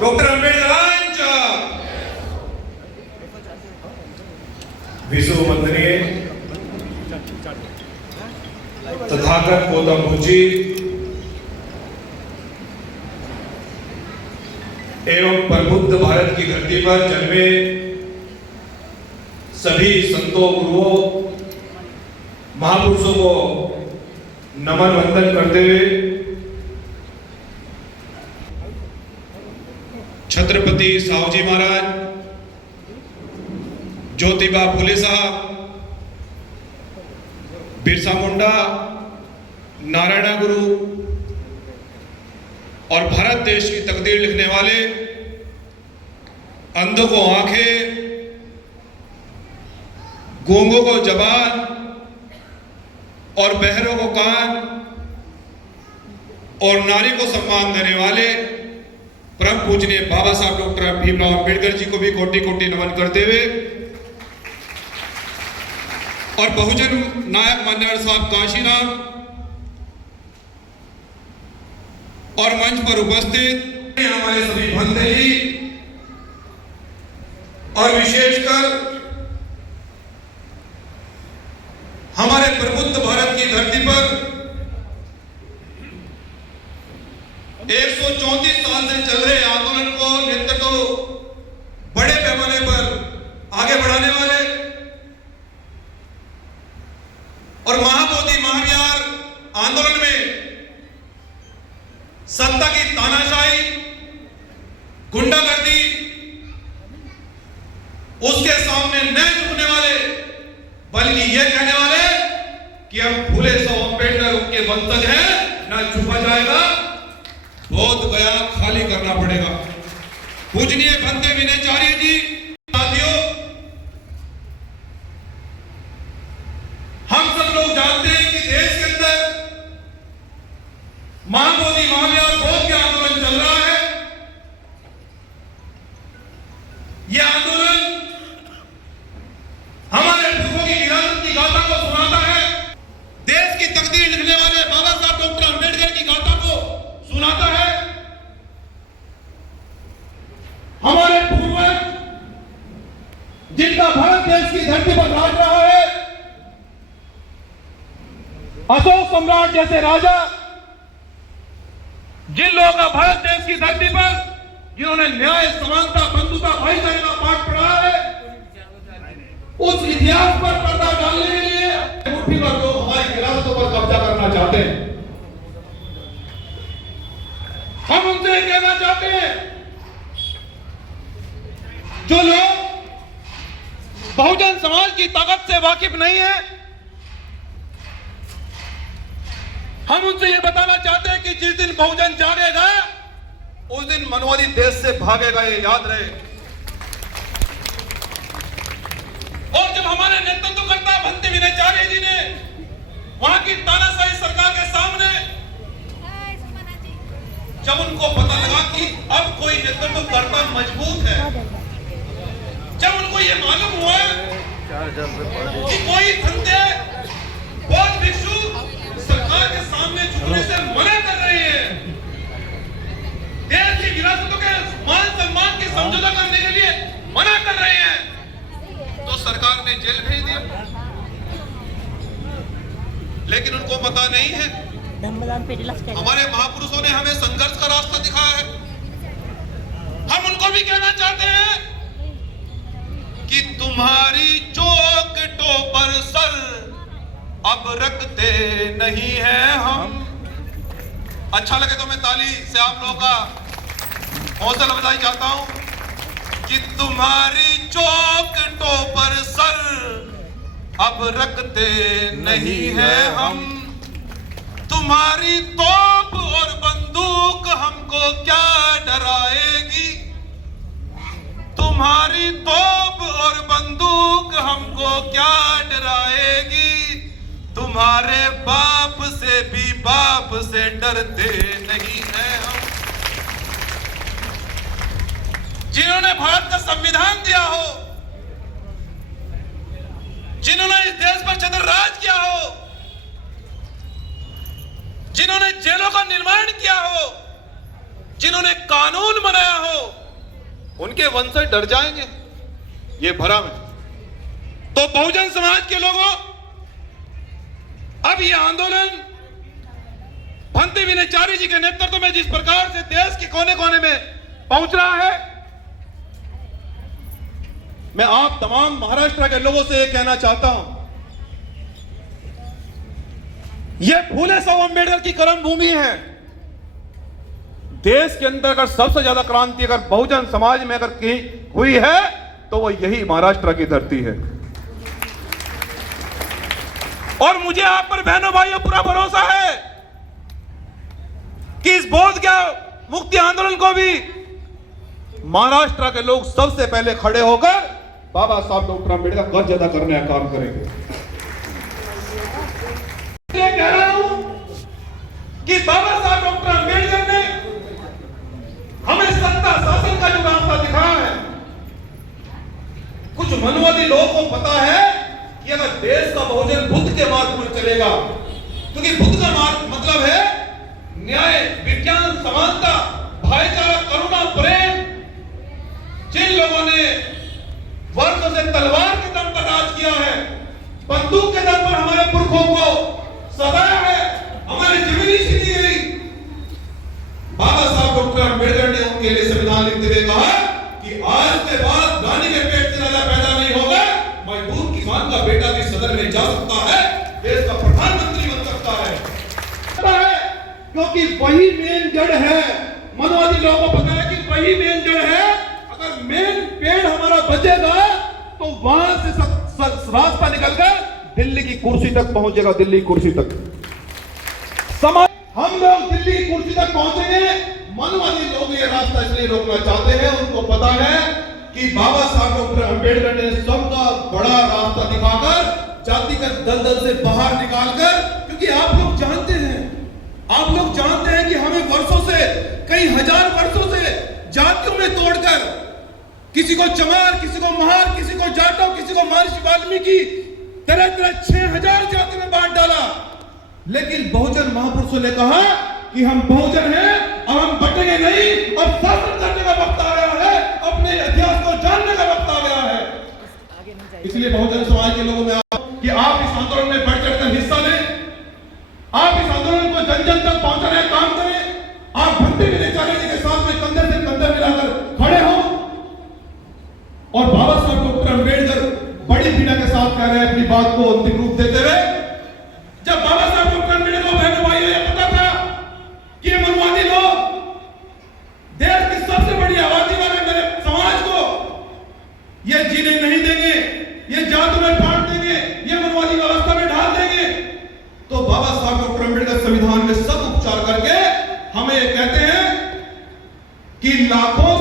Doctor आंबेडकरांच्या विश्ववंदनीय तथागत गौतम बुद्ध जी एवं प्रबुद्ध भारत की धरती पर जन्मे सभी संतों, गुरुओं, महापुरुषों को नमन वंदन करते हुए छत्रपति साहूजी महाराज, ज्योतिबा फुले साहब, बिरसा मुंडा, नारायण गुरु और भारत देश की तकदीर लिखने वाले अंधों को आंखें, गूंगों को जबान और बहरों को कान और नारी को सम्मान देने वाले परम पूजनीय बाबा साहब डॉक्टर भीमराव अंबेडकर जी को भी कोटि कोटि नमन करते हुए और बहुजन नायक मान्यवर साहब काशीराम और मंच पर उपस्थित हमारे सभी बंधु जी और विशेषकर हमारे प्रबुद्ध भारत की धरती पर 134 साल से चल रहे आंदोलन को नेतृत्व बड़े पैमाने पर आगे बढ़ाने वाले और महाबोधि महाविहार आंदोलन में सत्ता की तानाशाही, गुंडागर्दी, उसके सामने न झुकने वाले बल्कि यह कहने वाले कि हम फूले सो अम्बेडकर उनके वंशज हैं, ना छुपा जाएगा, बोध गया खाली करना पड़ेगा। पूजनीय बंदे विनयचार्य जी, साथियों, हम सब लोग जानते हैं कि देश के अंदर महाबोधि महाविहार बोध के आंदोलन चल रहा है। यह आंदोलन हमारे पूर्वों की विरासत की गाथा को सुनाता है, देश की तकदीर लिखने वाले बाबा साहब डॉक्टर आंबेडकर की गाथा को सुनाता है। हमारे पूर्वज जिनका भारत देश की धरती पर राज रहा है, अशोक सम्राट जैसे राजा, जिन लोगों का भारत देश की धरती पर जिन्होंने न्याय, समानता, बंधुता, भाईचारे का पाठ पढ़ा है, उस इतिहास पर पर्दा डालने के लिए मुट्ठी भर लोग हमारी विरासतों पर कब्जा करना चाहते हैं। हम उनसे ये कहना चाहते हैं, जो लोग बहुजन समाज की ताकत से वाकिफ नहीं है, हम उनसे ये बताना चाहते हैं कि जिस दिन बहुजन जागेगा उस दिन मनवादी देश से भागेगा, ये याद रहे। और जब हमारे नेतृत्वकर्ता भंते विनयचार्य जी ने वहां की तानाशाही सरकार के सामने जब उनको पता लगा कि अब कोई नेतृत्वकर्ता मजबूत है, जब उनको ये मालूम हुआ कि कोई धंधे बौद्ध भिक्षु सरकार के सामने झुकने से मना कर रहे हैं, देश की विरासतों के मान सम्मान की समझौता करने के लिए मना कर रहे हैं, तो सरकार ने जेल भेज दिया। लेकिन उनको पता नहीं है, हमारे महापुरुषों ने हमें संघर्ष का रास्ता दिखाया है। हम उनको भी कहना चाहते हैं कि तुम्हारी चौखटों पर सर अब रखते नहीं हैं हम। अच्छा लगे तो मैं ताली से आप लोगों का हौसला बधाई चाहता हूं कि तुम्हारी चौखटों पर सर अब रखते नहीं हैं हम। तुम्हारी तोप और बंदूक हमको क्या डराएगी, तुम्हारी तोप और बंदूक हमको क्या डराएगी, तुम्हारे बाप से भी बाप से डरते नहीं हैं हम। जिन्होंने भारत का संविधान दिया हो, जिन्होंने इस देश पर छत्र राज किया हो, जिन्होंने जेलों का निर्माण किया हो, जिन्होंने कानून बनाया हो उनके वंशज डर जाएंगे, ये भ्रम है। तो बहुजन समाज के लोगों, अब ये आंदोलन भंते विनयचारी जी के नेतृत्व में जिस प्रकार से देश के कोने कोने में पहुंच रहा है, मैं आप तमाम महाराष्ट्र के लोगों से यह कहना चाहता हूं, यह फूले साहब अंबेडकर की कर्म भूमि है। देश के अंदर अगर सबसे ज्यादा क्रांति अगर बहुजन समाज में अगर की हुई है तो वो यही महाराष्ट्र की धरती है। और मुझे आप पर बहनों भाइयों पूरा भरोसा है कि इस बोध ज्ञान मुक्ति आंदोलन को भी महाराष्ट्र के लोग सबसे पहले खड़े होकर बाबा साहब डॉक्टर अम्बेडकर का कर्ज अदा करने का काम करेंगे। मैं कह रहा हूं कि बाबा साहब डॉक्टर अम्बेडकर ने हमें सत्ता शासन का जो रास्ता दिखाया है, कुछ मनवादी लोगों को पता है कि अगर देश का बहुजन बुद्ध के मार्ग पर चलेगा, क्योंकि बुद्ध का मार्ग मतलब है न्याय, विज्ञान, समानता, भाईचारा, करुणा, प्रेम। जिन लोगों ने वर्षों से तलवार के दम पर राज किया है, बंदूक के दम पर हमारे पुरखों को सदाया है, हमारी जमीनी दी गई, बाबा साहब डॉक्टर अम्बेडकर ने उनके लिए संविधान लिखते हुए कहा कि आज के बाद रानी के पेट से राजा पैदा नहीं होगा, मजदूर किसान का बेटा भी सदन में जा सकता है, देश का प्रधानमंत्री बन सकता है। क्योंकि वही मेन जड़ है। मनवादी लोगों को पता है कि वही मेन जड़ है। अगर मेन पेड़ हमारा बचेगा तो वहां से रास्ता निकलकर दिल्ली की कुर्सी तक पहुंचेगा, दिल्ली कुर्सी तक। हम लोग दिल्ली की कुर्सी तक पहुंचेंगे। मनवादी लोग ये रास्ता इसलिए रोकना चाहते हैं, उनको पता है कि बाबा साहब डॉक्टर अम्बेडकर ने सबका बड़ा रास्ता दिखाकर जातिगत दलदल से बाहर निकालकर, क्योंकि आप लोग जानते हैं कि हमें वर्षों से, कई हजार वर्षों से जातियों में तोड़कर, किसी को चमार, किसी को महार, किसी को जाटव, किसी को महर्षि वाल्मीकि, तरह तरह 6000 जाति में बांट डाला। लेकिन बहुजन महापुरुषों ने कहा कि हम बहुजन हैं और हम बटेंगे नहीं, और शासन करने का वक्त आ गया है, अपने इतिहास को जानने का वक्त आ गया है। इसलिए बहुजन समाज के लोगों में कि आप इस आंदोलन में बढ़ चढ़कर हिस्सा लें, आप इस आंदोलन को जन जन तक पहुंचाने का काम करें, आप भंते विनयचारी जी के साथ में कंधे से कंधे मिलाकर खड़े हो। और बाबा साहब डॉक्टर अम्बेडकर बड़ी पीड़ा के साथ कह रहे हैं अपनी बात को अंतिम रूप देते हुए, जब बाबा साहब डॉक्टर अम्बेडकर को बहनों भाइयों ये पता था कि ये मनवादी लोग देश की सबसे बड़ी आबादी वाले मेरे समाज को ये जीने नहीं देंगे, ये जात में बांट देंगे, ये मनवादी व्यवस्था में ढाल देंगे, तो बाबा साहब डॉक्टर अम्बेडकर संविधान में सब उपचार करके हमें कहते हैं कि लाखों